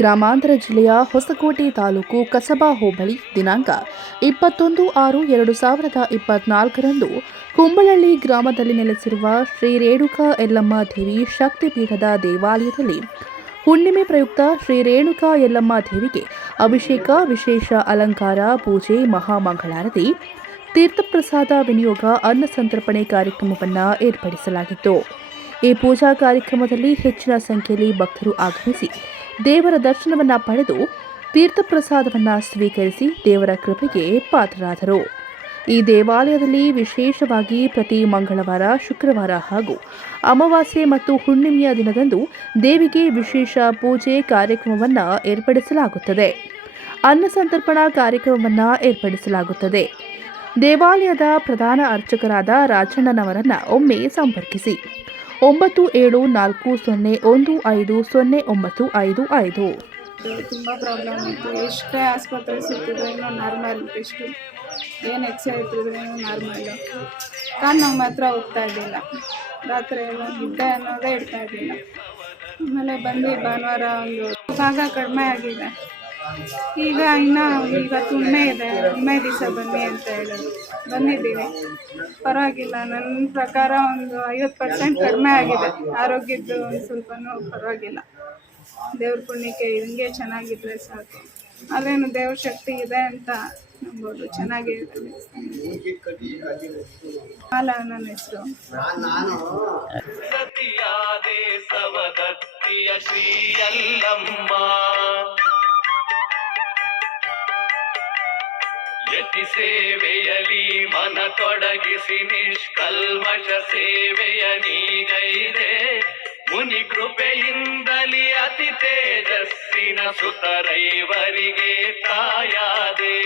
ಗ್ರಾಮಾಂತರ ಜಿಲ್ಲೆಯ ಹೊಸಕೋಟೆ ತಾಲೂಕು ಕಸಬಾ ಹೋಬಳಿ ದಿನಾಂಕ 21/6/2024ರಂದು ಕುಂಬಳಹಳ್ಳಿ ಗ್ರಾಮದಲ್ಲಿ ನೆಲೆಸಿರುವ ಶ್ರೀ ರೇಣುಕಾ ಯಲ್ಲಮ್ಮ ದೇವಿ ಶಕ್ತಿಪೀಠದ ದೇವಾಲಯದಲ್ಲಿ ಹುಣ್ಣಿಮೆ ಪ್ರಯುಕ್ತ ಶ್ರೀ ರೇಣುಕಾ ಯಲ್ಲಮ್ಮ ದೇವಿಗೆ ಅಭಿಷೇಕ, ವಿಶೇಷ ಅಲಂಕಾರ, ಪೂಜೆ, ಮಹಾಮಂಗಳಾರತಿ, ತೀರ್ಥಪ್ರಸಾದ ವಿನಿಯೋಗ, ಅನ್ನ ಸಂತರ್ಪಣೆ ಕಾರ್ಯಕ್ರಮವನ್ನು ಏರ್ಪಡಿಸಲಾಗಿತ್ತು. ಈ ಪೂಜಾ ಕಾರ್ಯಕ್ರಮದಲ್ಲಿ ಹೆಚ್ಚಿನ ಸಂಖ್ಯೆಯಲ್ಲಿ ಭಕ್ತರು ಆಗಮಿಸಿ ದೇವರ ದರ್ಶನವನ್ನು ಪಡೆದು ತೀರ್ಥಪ್ರಸಾದವನ್ನು ಸ್ವೀಕರಿಸಿ ದೇವರ ಕೃಪೆಗೆ ಪಾತ್ರರಾದರು. ಈ ದೇವಾಲಯದಲ್ಲಿ ವಿಶೇಷವಾಗಿ ಪ್ರತಿ ಮಂಗಳವಾರ, ಶುಕ್ರವಾರ ಹಾಗೂ ಅಮಾವಾಸ್ಯೆ ಮತ್ತು ಹುಣ್ಣಿಮೆಯ ದಿನದಂದು ದೇವಿಗೆ ವಿಶೇಷ ಪೂಜೆ ಕಾರ್ಯಕ್ರಮವನ್ನು ಏರ್ಪಡಿಸಲಾಗುತ್ತದೆ. ಅನ್ನ ಸಂತರ್ಪಣಾ ಕಾರ್ಯಕ್ರಮವನ್ನು ಏರ್ಪಡಿಸಲಾಗುತ್ತದೆ. ದೇವಾಲಯದ ಪ್ರಧಾನ ಅರ್ಚಕರಾದ ರಾಜಣ್ಣನವರನ್ನು ಒಮ್ಮೆ ಸಂಪರ್ಕಿಸಿ 9740150955. ತುಂಬ ಪ್ರಾಬ್ಲಮ್ ಇತ್ತು. ಎಷ್ಟೇ ಆಸ್ಪತ್ರೆ ಸಿಗ್ತಿದ್ರು ಇನ್ನೂ ನಾರ್ಮಲ್, ಎಷ್ಟು ಏನು ಎಕ್ಸ್ರೇ ಇರ್ತಿದ್ರು ನಾರ್ಮಲ್ಲು. ಕಾಲು ನೋವು ಮಾತ್ರ ಹೋಗ್ತಾ ಇದ್ದಿಲ್ಲ. ರಾತ್ರಿ ಎಲ್ಲ ನಿದ್ದೆ ಅನ್ನೋದೇ ಇಡ್ತಾ ಇದ್ದಿಲ್ಲ. ಆಮೇಲೆ ಬಂದು ಭಾನುವಾರ ಒಂದು ಭಾಗ ಕಡಿಮೆ ಆಗಿದೆ. ಈಗ ಇವತ್ತು ಹುಣ್ಣಿಮೆ ಇದೆ, ಹುಣ್ಣಿಮೆ ದಿವಸ ಬನ್ನಿ ಅಂತ ಹೇಳಿದ್ರು. ಬಂದಿದ್ದೀವಿ, ಪರವಾಗಿಲ್ಲ. ನನ್ನ ಪ್ರಕಾರ ಒಂದು 50% ಕಡಿಮೆ ಆಗಿದೆ. ಆರೋಗ್ಯದ್ದು ಒಂದು ಸ್ವಲ್ಪನೂ ಪರವಾಗಿಲ್ಲ. ದೇವ್ರ ಪುಣ್ಯಕ್ಕೆ ಹಿಂಗೆ ಚೆನ್ನಾಗಿದ್ರೆ ಸಾಕು. ಅದೇನು ದೇವ್ರ ಶಕ್ತಿ ಇದೆ ಅಂತ ನಂಬೋದು. ಚೆನ್ನಾಗಿದೆ. ಮಾಲಾ ನನ್ನ ಹೆಸರು. ಯತಿ ಸೇವೆಯಲಿ ಮನ ತೊಡಗಿಸಿ ನಿಷ್ಕಲ್ಮಶ ಸೇವೆಯ ನೀಗೈದೆ. ಮುನಿ ಕೃಪೆಯಿಂದಲಿ ಅತಿ ತೇಜಸ್ಸಿನ ಸುತರೈವರಿಗೆ ತಾಯಾದೆ.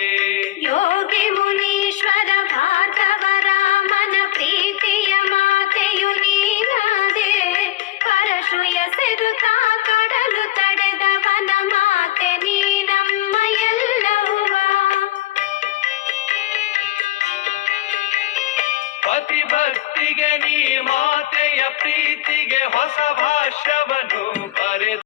ಯೋಗಿ ಮುನೀಶ್ವರ ಭಾರ್ಗವರ ಮನ ಪ್ರೀತಿಯ ಮಾತೆಯು ನೀನಾದೆ. ಪರಶುಯ ಸೆದುತಾ ಕಡಲು ತಡೆದವನ ಮಾತೆ ನೀನಮ್ಮ ಎಲ್ಲವ್ವ. ಪತಿ ಭಕ್ತಿಗೆ ನೀ ಮಾತೆಯ ಪ್ರೀತಿಗೆ ಹೊಸ ಭಾಷ್ಯವ